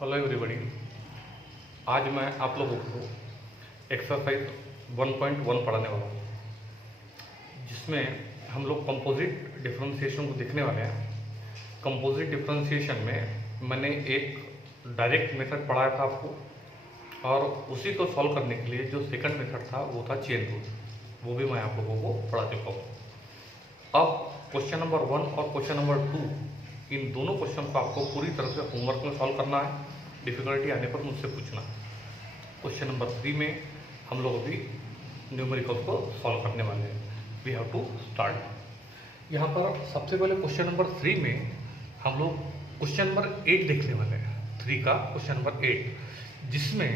Hello everybody. आज मैं आप लोगों को एक्सरसाइज 1.1 पढ़ाने वाला हूँ, जिसमें हम लोग कंपोजिट डिफरेंशिएशन को देखने वाले हैं। कंपोजिट डिफरेंशिएशन में मैंने एक डायरेक्ट मेथड पढ़ाया था आपको, और उसी को सॉल्व करने के लिए जो सेकंड मेथड था वो था चेन रूल, वो भी मैं आप लोगों को पढ़ा चुका हूँ। अब क्वेश्चन नंबर 1 और क्वेश्चन नंबर 2, इन दोनों क्वेश्चन को आपको पूरी तरह से होमवर्क में सॉल्व करना है। डिफिकल्टी आने पर मुझसे पूछना। क्वेश्चन नंबर 3 में हम लोग अभी न्यूमेरिकल्स को सॉल्व करने वाले हैं। We have to start. यहाँ पर सबसे पहले क्वेश्चन नंबर 3 में हम लोग क्वेश्चन नंबर 8 देखने वाले हैं। 3 का क्वेश्चन नंबर 8, जिसमें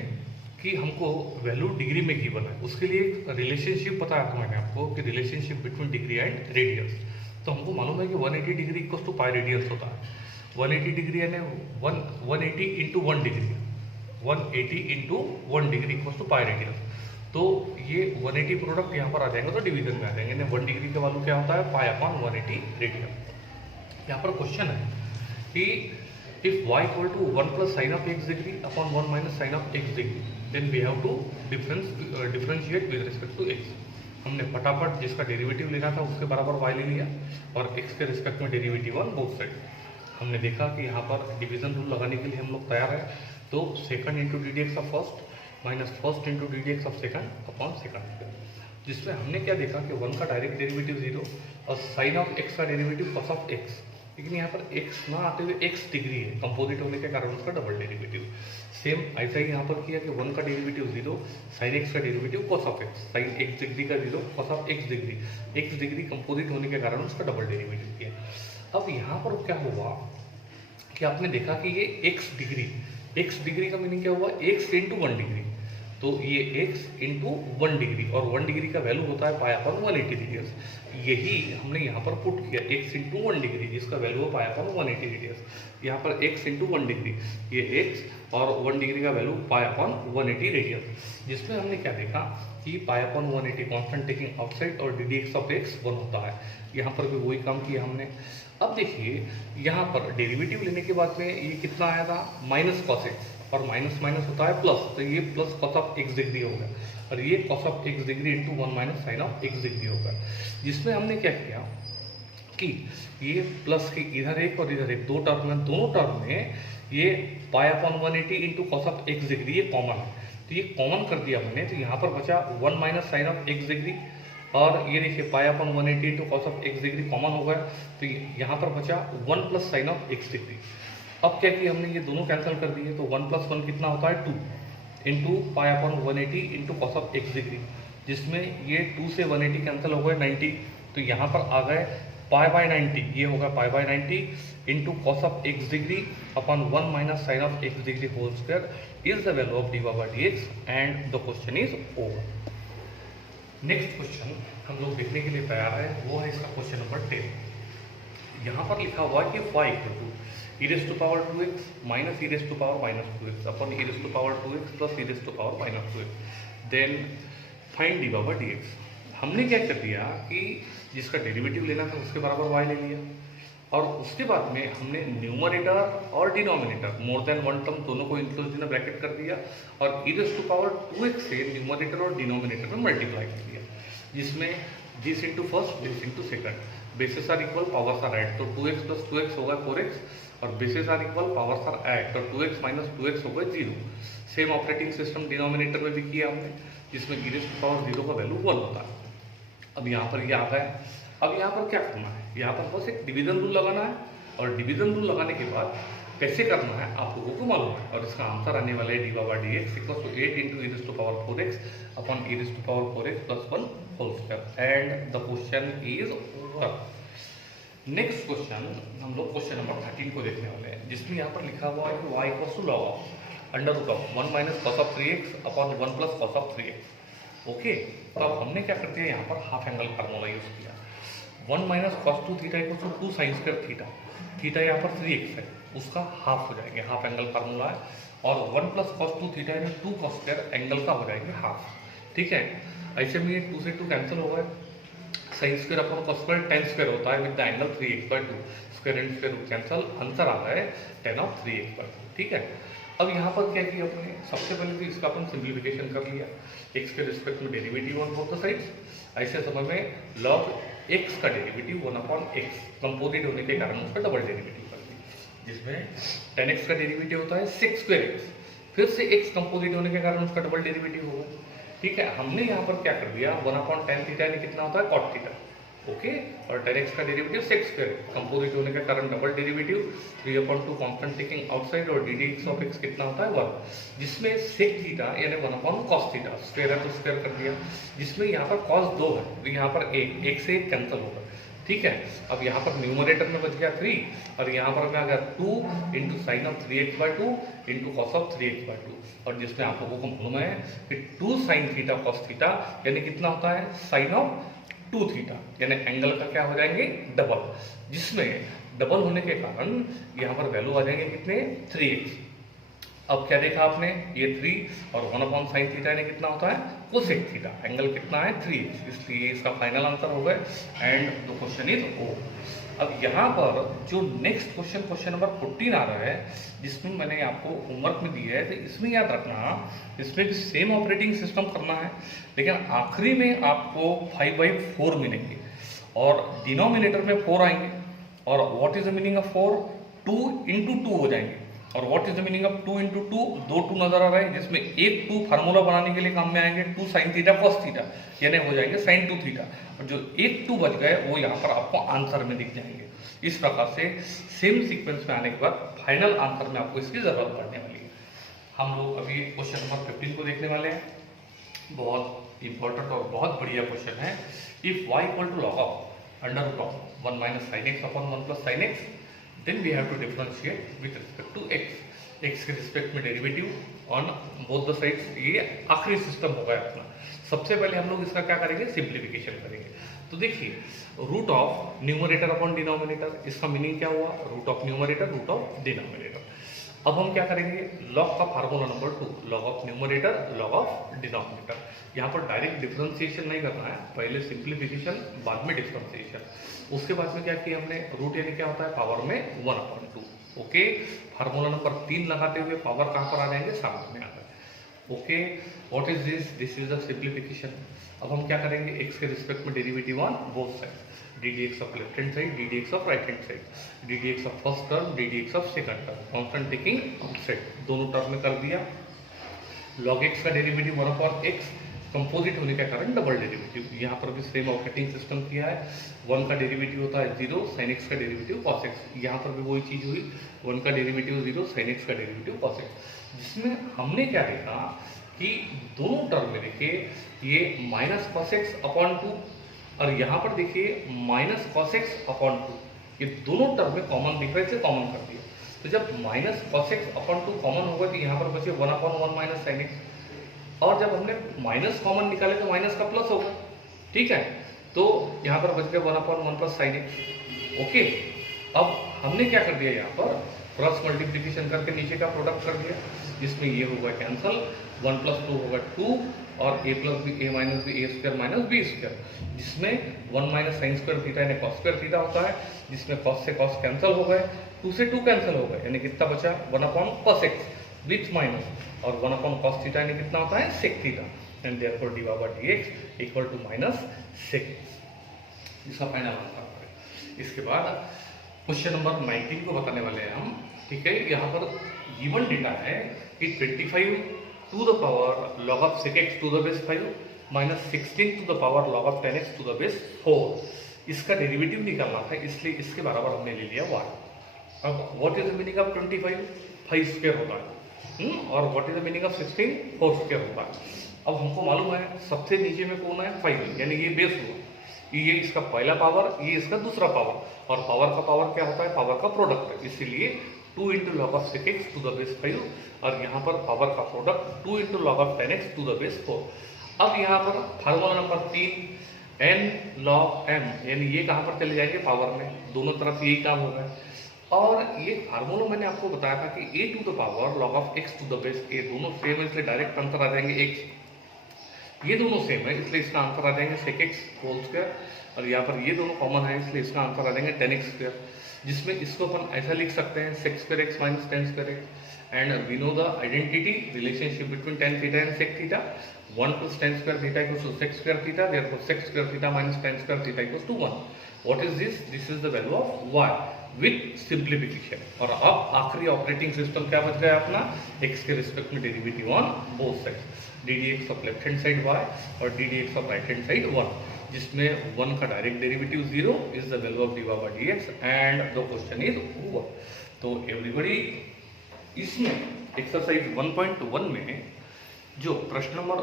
कि हमको वैल्यू डिग्री में गिवन है। उसके लिए एक रिलेशनशिप बताया था मैंने आपको कि relationship between degree and radius. तो हमको मालूम है कि 180 degree equal to pi radius होता है। 180 डिग्री यानी 180 into 1 degree, 180 into 1 degree equal to pi radius. तो ये 180 प्रोडक्ट यहाँ पर आ जाएंगे तो डिवीजन में आ जाएंगे। यानी 1 डिग्री का वैल्यू क्या होता है? पाई अपॉन 180 रेडियस। यहाँ पर क्वेश्चन है कि if y equal to 1 plus sin of x degree upon 1 minus sin of x degree, then we have to differentiate with respect to x। हमने फटाफट जिसका डेरिवेटिव लेना था उसके बराबर y ले लिया, और x के रिस्पेक्ट में डेरिवेटिव ऑन बोथ साइड। हमने देखा कि यहाँ पर डिवीजन रूल लगाने के लिए हम लोग तैयार है। तो second into D D X of first minus first into D D X of second upon second, जिसमें हमने क्या देखा कि 1 का डायरेक्ट डेरिवेटिव 0 और साइन ऑफ x का डेरिवेटिव कॉस ऑफ x। लेकिन यहाँ पर x ना आते हुए x डिग्री है, कंपोजिट होने के कारण उसका डबल डेरिवेटिव। सेम ऐसा ही यहाँ पर किया कि 1 का डेरिवेटिव 0, साइन x का derivative cos of x, sine x degree का 0, cos of x degree composite होने के कारण उसका डबल डेरिवेटिव किया। अब यहाँ पर क्या हुआ कि आपने देखा कि ये x डिग्री का मीनिंग क्या हुआ? x into 1 degree. तो ये x इंटू 1 डिग्री, और 1 डिग्री का वैल्यू होता है पाई अपॉन 180 रेडियस। यही हमने यहाँ पर पुट किया, x इंटू 1 डिग्री, जिसका वैल्यू है पाई अपॉन 180 रेडियस। यहाँ पर x इंटू 1 डिग्री, ये x और 1 डिग्री का वैल्यू पाई अपॉन 180 रेडियस, जिसमें हमने क्या देखा कि pi upon 180 constant taking outside और D D X of x 1 होता है। यहाँ पर भी वही काम किया हमने। अब देखिए यहाँ पर डेरिवेटिव लेने के बाद में ये कितना आया था? माइनस कॉस एक्स, और माइनस माइनस होता है प्लस, तो ये plus cos of x degree होगा, और ये cos of x degree into 1 minus sine of x degree होगा। जिसमें हमने क्या किया कि ये प्लस की इधर एक और इधर एक, दो टर्म है, दोनों टर्म में ये पाई upon 180 into cos of x degree ये कॉमन है, तो ये कॉमन कर दिया हमने। तो यहाँ पर बचा 1 minus sine of x degree, और ये देखिए pi upon 180 into cos of x degree common हो गया, तो यहाँ पर बचा 1 plus sine of x degree. अब क्या किया हमने? ये दोनों कैंसिल कर दिए, तो 1 प्लस 1 कितना होता है? 2 into pi upon 180 into cos of x degree, जिसमें ये 2 से 180 कैंसिल हो गए 90, तो यहाँ पर आ गए पाई बाई 90, ये होगा pi by 90 into cos of x degree upon 1 minus sine of x degree whole square is the value of d y by d x, and the question is over. Next question हम लोग देखने के लिए तैयार है, वो है इसका क्वेश्चन नंबर 10। यहाँ पर लिखा हुआ है कि y equal to e raise to power 2x minus e raise to power minus 2x upon e raise to power 2x plus e raise to power minus 2x, then find d by d x. हमने क्या कर दिया कि जिसका derivative लेना था उसके बराबर y ले लिया, और उसके बाद में हमने न्यूमरेटर और denominator more than one term दोनों को इंक्लूड इन ब्रैकेट कर दिया, और e raise to power 2x से न्यूमरेटर और डिनोमिनेटर में मल्टीप्लाई कर दिया, जिसमें this into first this into second, bases are equal powers are add, तो 2x प्लस 2x होगा 4x, और bases are equal powers are add, तो 2x माइनस 2x होगा 0। सेम ऑपरेटिंग सिस्टम डिनोमिनेटर में भी किया हमने, जिसमें e रेज़ टू पावर 0 का वैल्यू 1 होता है। अब यहाँ पर ये आ गया। अब यहाँ पर क्या करना है? यहाँ पर बस एक डिवीजन रूल लगाना है, और डिवीजन रूल लगाने के बाद कैसे करना है आप लोगों को मालूम है, और इसका आंसर आने वाला है d by d x equal to 8 into e raise to power 4x upon e raise to power 4x plus 1 whole square, and the question is over. Next question हम लोग क्वेश्चन नंबर 13 को देखने वाले हैं, जिसमें यहाँ पर लिखा हुआ है कि y equal to log of under root of 1 minus cos of 3x upon 1 plus cos of 3x। Okay, तो अब हमने क्या करते हैं यहाँ पर हाफ एंगल फार्मूला यूज किया। 1 minus cos 2 theta equal to 2 sine square theta, theta यहाँ पर 3x है, उसका हाफ हो जाएंगे, हाफ एंगल फार्मूला है, और 1 प्लस कॉस 2 थीटा यानी 2 कॉस स्क्वायर एंगल का हो जाएंगे हाफ। ठीक है, ऐसे में ये 2 से 2 कैंसिल हो गए, sine square upon cos square tan square होता है with the angle 3x/2, square and square cancel, answer आ रहा है tan ऑफ 3x/2। ठीक है, अब यहाँ पर क्या किया अपने, सबसे पहले तो इसका अपन सिंप्लीफिकेशन कर लिया, x के रिस्पेक्ट में derivative on both the sides. ऐसे समय में log x का डेरिवेटिव 1/x कंपोजिट होने के कारण उसका डबल डेरिवेटिव कर दिया, जिसमें tan x का डेरिवेटिव होता है sec²x, फिर से x कंपोजिट होने के कारण उसका डबल डेरिवेटिव होगा। ठीक है, हमने यहाँ पर क्या कर दिया, 1/tan थीटा यानी कितना होता है cot थीटा, ओके, और tan x का डेरिवेटिव sec² कंपोजिट होने के कारण double derivative 3/2 constant taking outside, और ddx ऑफ x कितना होता है 1, जिसमें sec थीटा यानी 1/cos थीटा, स्क्वायर है तो स्क्वायर कर दिया, जिसमें यहाँ पर cos 2 है तो यहाँ पर 1 से 1 कैंसिल होगा। ठीक है, अब यहाँ पर न्यूमरेटर में बच गया 3 और यहाँ पर में आ गया 2 into sine of 3x/2 into cos of 3x/2, और जिसमें आप लोगों को मालूम है कि 2 साइन थीटा कॉस थीटा यानी कितना होता है साइन ऑफ 2 थीटा, यानी एंगल का क्या हो जाएंगे डबल, जिसमें डबल होने के कारण यहाँ पर वैल्यू आ जाएंगे कितने 3x। अब क्या देखा आपने, ये 3 और 1/sin थीटा यानी कितना होता है कोसेक थीटा, एंगल कितना है 3x, इसलिए इसका फाइनल आंसर हो गए एंड द क्वेश्चन इज ओ। अब यहाँ पर जो नेक्स्ट क्वेश्चन नंबर 14 आ रहा है, जिसमें मैंने आपको होमवर्क में दिया है, तो इसमें याद रखना इसमें भी सेम ऑपरेटिंग सिस्टम करना है, लेकिन आखिरी में आपको 5/4 मिलेंगे और डिनोमिनेटर में 4 आएंगे, और what is the meaning of 4, 2 into 2 हो जाएंगे, और what is the meaning of 2 into 2, 2 2 नजर आ रहा है, जिसमें एक 2 फार्मूला बनाने के लिए काम में आएंगे 2 साइन थीटा कॉस थीटा, यानी हो जाएंगे sin 2 थीटा, और जो एक 2 बच गए वो यहाँ पर आपको आंसर में दिख जाएंगे। इस प्रकार से सेम सीक्वेंस में आने के बाद फाइनल आंसर में आपको इसकी जरूरत पड़ने वाली है। हम लोग अभी क्वेश्चन नंबर 15 को देखने वाले हैं, बहुत इंपॉर्टेंट और बहुत बढ़िया क्वेश्चन है। If y equal to log of under root of 1 minus sine x upon 1 plus sine x, then we have to differentiate with respect to x के रिस्पेक्ट में derivative on both the sides. ये आखिरी system होगा अपना। सबसे पहले हम लोग इसका क्या करेंगे, सिंप्लीफिकेशन करेंगे। तो देखिए root of numerator upon denominator, इसका मीनिंग क्या हुआ, root of numerator root of denominator. अब हम क्या करेंगे, लॉग का formula number 2, log of numerator log of denominator. यहाँ पर डायरेक्ट डिफरेंशिएशन नहीं करना है, पहले सिंप्लीफिकेशन बाद में डिफरेंशिएशन। उसके बाद में क्या किया हमने, रूट यानी क्या होता है पावर में 1/2, ओके। फार्मूला नंबर 3 लगाते हुए पावर कहाँ पर आ जाएंगे, सामने आ जाए, okay. What is this, this is the simplification. अब हम क्या करेंगे, x के रिस्पेक्ट में derivative on both side, ddx of left hand side, ddx of right hand side, ddx of first term, ddx of second term, constant taking outside, दोनों term में कर दिया। log x का डेरिवेटिव 1/x कंपोजिट होने के कारण double derivative, यहाँ पर भी सेम ऑपरेटिंग सिस्टम किया है। 1 का डेरिवेटिव होता है 0, sin x का डेरिवेटिव cos x, यहाँ पर भी वही चीज हुई, 1 का डेरिवेटिव 0, sin x का डेरिवेटिव cos x, जिसमें हमने क्या देखा कि दोनों टर्म में देखिए ये माइनस cos x अपॉन 2 और यहाँ पर देखिए माइनस cos x अपॉन 2, ये दोनों टर्म में कॉमन दिख रहा है, इसे कॉमन कर दिया। तो जब minus cos x upon 2 common होगा तो यहाँ पर बचे 1/1 माइनस sin x, और जब हमने माइनस कॉमन निकाले तो माइनस का प्लस होगा, ठीक है। तो यहाँ पर बच गया 1/1 प्लस sin x, ओके। अब हमने क्या कर दिया, यहाँ पर क्रॉस मल्टीप्लिकेशन करके नीचे का प्रोडक्ट कर दिया, जिसमें ये होगा कैंसल, 1 + 2 होगा 2 और a + b a - b a² - b², जिसमें 1 माइनस sin स्क्वायर थीटा यानी cos स्क्वायर थीटा होता है, जिसमें cos से cos कैंसिल हो गए, 2 से 2 कैंसिल हो गए, यानी कितना बचा 1/cos x विथ माइनस, और 1/cos थीटा यानी कितना होता है sec theta, and therefore dy/dx equal to minus sec, इसका फाइनल आंसर है। इसके बाद क्वेश्चन नंबर 19 को बताने वाले हैं हम, ठीक है। यहाँ पर गिवन डेटा है कि 25 to the power log of sec x to the base 5 minus 16 to the power log of 10x to the base 4, इसका डेरिवेटिव निकालना था, इसलिए इसके बराबर हमने ले लिया 1। अब what is the meaning of 25, 5 square होता है, और what is the meaning of 16, 4 square होता है। अब हमको मालूम है सबसे नीचे में कौन है 5, यानी ये बेस हुआ, ये इसका पहला पावर, ये इसका दूसरा पावर, और पावर का पावर क्या होता है, पावर का प्रोडक्ट है, इसीलिए 2 into log of sec x to the base 5, और यहाँ पर पावर का product 2 into log of 10x to the base 4। अब यहाँ पर formula number 3 n log m, यानी ये कहाँ पर चले जाएंगे पावर में, दोनों तरफ यही काम होगा। और ये फार्मूला मैंने आपको बताया था कि a to the power log of x to the base a, दोनों सेम है इसलिए डायरेक्ट आंसर आ जाएंगे x, ये दोनों सेम है इसलिए इसका आंसर आ जाएंगे sec x होल स्क्वायर, और यहाँ पर ये दोनों कॉमन है इसलिए इसका आंसर आ जाएंगे 10x स्क्वायर। जिसमें इसको अपन ऐसा लिख सकते हैं sec square x minus tan square x, and we know the identity relationship between tan theta and sec theta. 1 plus tan square theta equals to sec square theta, therefore sec square theta minus tan square theta equals to 1. What is this? This is the value of y with simplification. और अब आखिरी operating system क्या बच गया अपना, x के respect में derivative on both side, D D X of left hand side y और D D X of right hand side 1, जिसमें 1 का direct derivative 0 is the value of dy by dx and the question is over. तो everybody, इसमें exercise 1.1 में जो प्रश्न number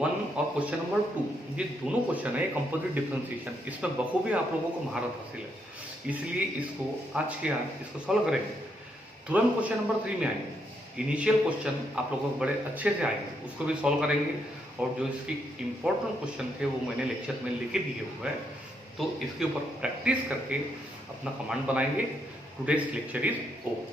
1 और question number 2, ये दोनों क्वेश्चन है कंपोजिट डिफरेंशिएशन, इसमें बखूबी आप लोगों को महारत हासिल है, इसलिए इसको आज के आज इसको सॉल्व करेंगे. तुरंत क्वेश्चन नंबर 3 में आएंगे. इनिशियल क्वेश्चन आप लोगों को बड़े अच्छे से आएंगे, उसको भी सॉल्व करेंगे. और जो इसकी इंपॉर्टेंट क्वेश्चन थे वो मैंने लेक्चर में लिखे दिए हुए हैं, तो इसके ऊपर प्रैक्टिस करके अपना कमांड बनाएंगे. Today's lecture is over.